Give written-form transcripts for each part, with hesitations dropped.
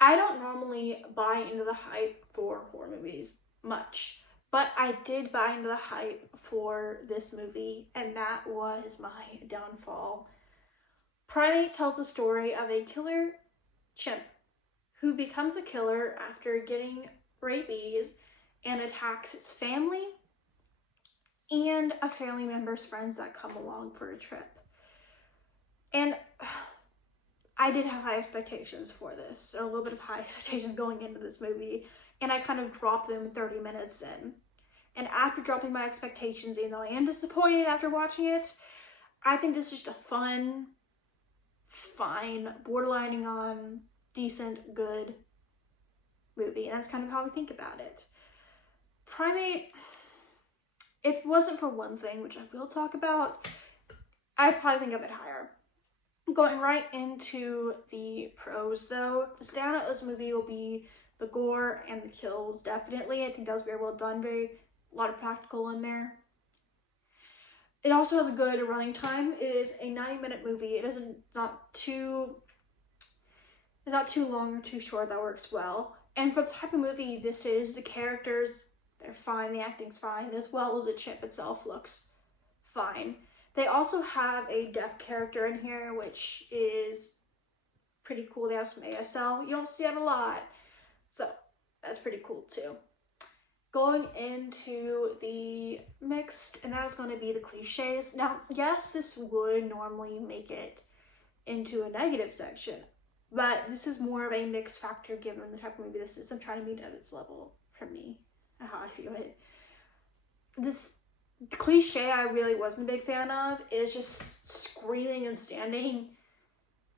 I don't normally buy into the hype for horror movies much, but I did buy into the hype for this movie, and that was my downfall. Primate tells the story of a killer chimp who becomes a killer after getting rabies and attacks its family and a family member's friends that come along for a trip. And I did have high expectations for this, or a little bit of high expectations going into this movie, and I kind of dropped them 30 minutes in. And after dropping my expectations, even though I am disappointed after watching it, I think this is just a fun, fine, borderlining on decent, good movie, and that's kind of how I think about it. Primate, if it wasn't for one thing, which I will talk about, I'd probably think of it higher. Going right into the pros, though, the standout of this movie will be the gore and the kills, definitely. I think that was very well done, a lot of practical in there. It also has a good running time. It is a 90-minute movie. It's not too long or too short. That works well. And for the type of movie this is, the characters, they're fine, the acting's fine, as well as the chip itself looks fine. They also have a deaf character in here, which is pretty cool. They have some ASL. You don't see that a lot, so that's pretty cool too. Going into the mixed, and that is going to be the cliches. Now, yes, this would normally make it into a negative section, but this is more of a mixed factor given the type of movie this is. I'm trying to meet at its level for me, how I feel it. This cliche I really wasn't a big fan of is just screaming and standing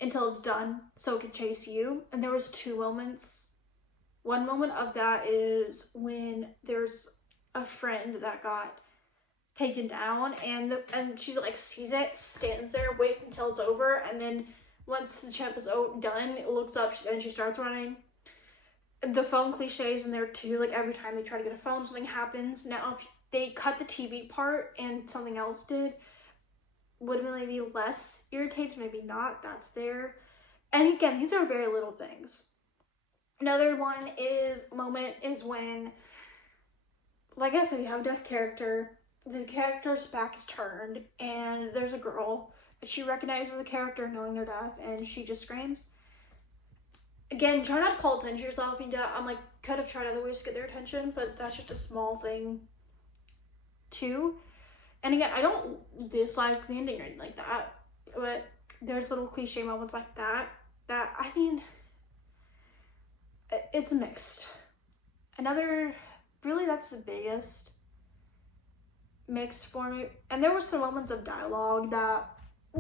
until it's done so it can chase you. And there was two moments. One moment of that is when there's a friend that got taken down, and she like sees it, stands there, waits until it's over, and then once the chip is done, it looks up and she starts running. The phone cliches in there too. Like every time they try to get a phone, something happens. Now, if they cut the TV part and something else did, would it maybe be less irritated? Maybe not. That's there. And again, these are very little things. Another moment is when, like I said, you have a deaf character, the character's back is turned, and there's a girl, and she recognizes the character knowing they're deaf, and she just screams. Again, try not to call attention to yourself. I'm like, could have tried other ways to get their attention, but that's just a small thing too. And again, I don't dislike the ending or anything like that, but there's little cliche moments like that, I mean, it's mixed. Really that's the biggest mixed for me. And there were some moments of dialogue that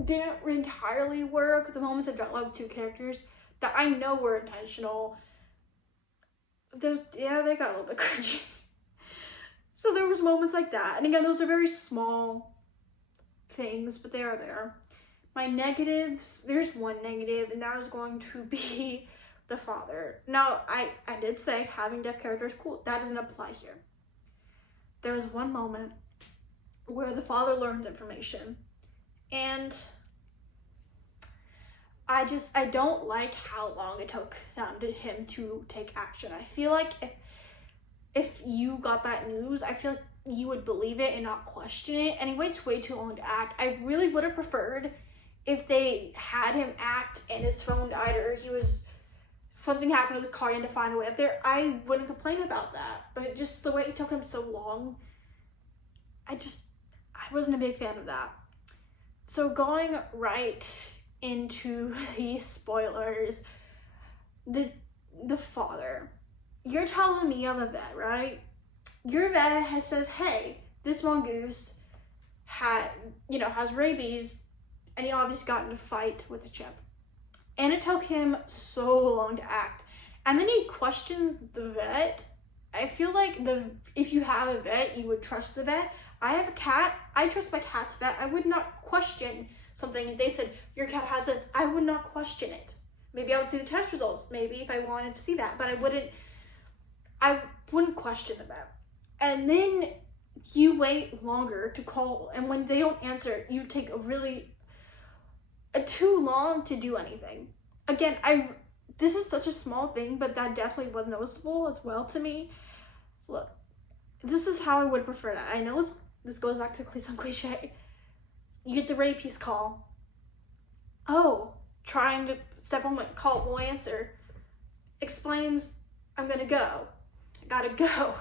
didn't entirely work. The moments of dialogue with two characters that I know were intentional, they got a little bit cringy. So there was moments like that. And again, those are very small things, but they are there. My negatives, there's one negative, and that is going to be the father. Now, I did say having deaf characters, cool. That doesn't apply here. There was one moment where the father learned information, and I don't like how long it took him to take action. I feel like if you got that news, I feel like you would believe it and not question it, and he waits way too long to act. I really would have preferred if they had him act and his phone died, or something happened to the car, he had to find a way up there. I wouldn't complain about that, but just the way it took him so long, I wasn't a big fan of that. So going right into the spoilers, the father, you're telling me I'm a vet, right? Your vet says, hey, this mongoose has rabies, and he obviously got in a fight with a chip. And it took him so long to act. And then he questions the vet. I feel like if you have a vet, you would trust the vet. I have a cat. I trust my cat's vet. I would not question something. If they said, your cat has this, I would not question it. Maybe I would see the test results, maybe if I wanted to see that, but I wouldn't question the vet. And then you wait longer to call, and when they don't answer, you take too long to do anything. Again, this is such a small thing, but that definitely was noticeable as well to me. Look, this is how I would prefer that. I know this goes back to some cliche. You get the ready piece call. Oh, trying to step on my call will answer. Explains, I'm gonna go. I gotta go.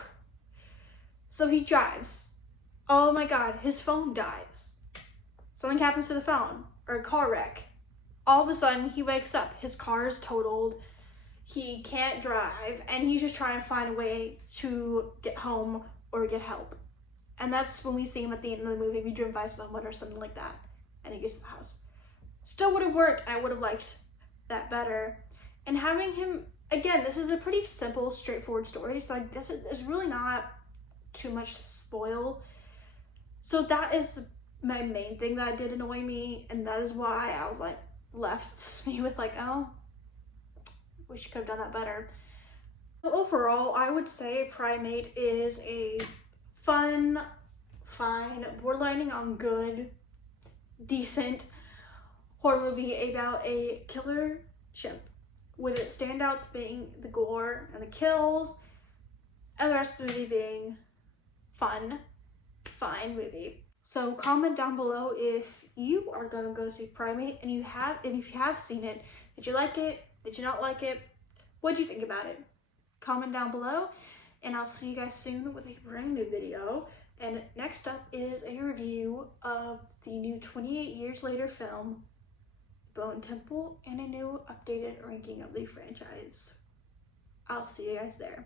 So he drives. Oh my god, his phone dies. Something happens to the phone, or a car wreck. All of a sudden, he wakes up. His car is totaled. He can't drive, and he's just trying to find a way to get home or get help. And that's when we see him at the end of the movie, be driven by someone or something like that, and he gets to the house. Still would have worked. I would have liked that better. And having him, again, this is a pretty simple, straightforward story, so I guess there's really not too much to spoil. So that is my main thing that did annoy me, and that is why I was like, left me with like, oh, we should have done that better. So overall, I would say Primate is a fun, fine, borderlining on good, decent horror movie about a killer chimp, with its standouts being the gore and the kills, and the rest of the movie being fun, fine movie. So comment down below if you are gonna go see Primate, and if you have seen it, did you like it? Did you not like it? What did you think about it? Comment down below, and I'll see you guys soon with a brand new video. And next up is a review of the new 28 Years Later film, Bone Temple, and a new updated ranking of the franchise. I'll see you guys there.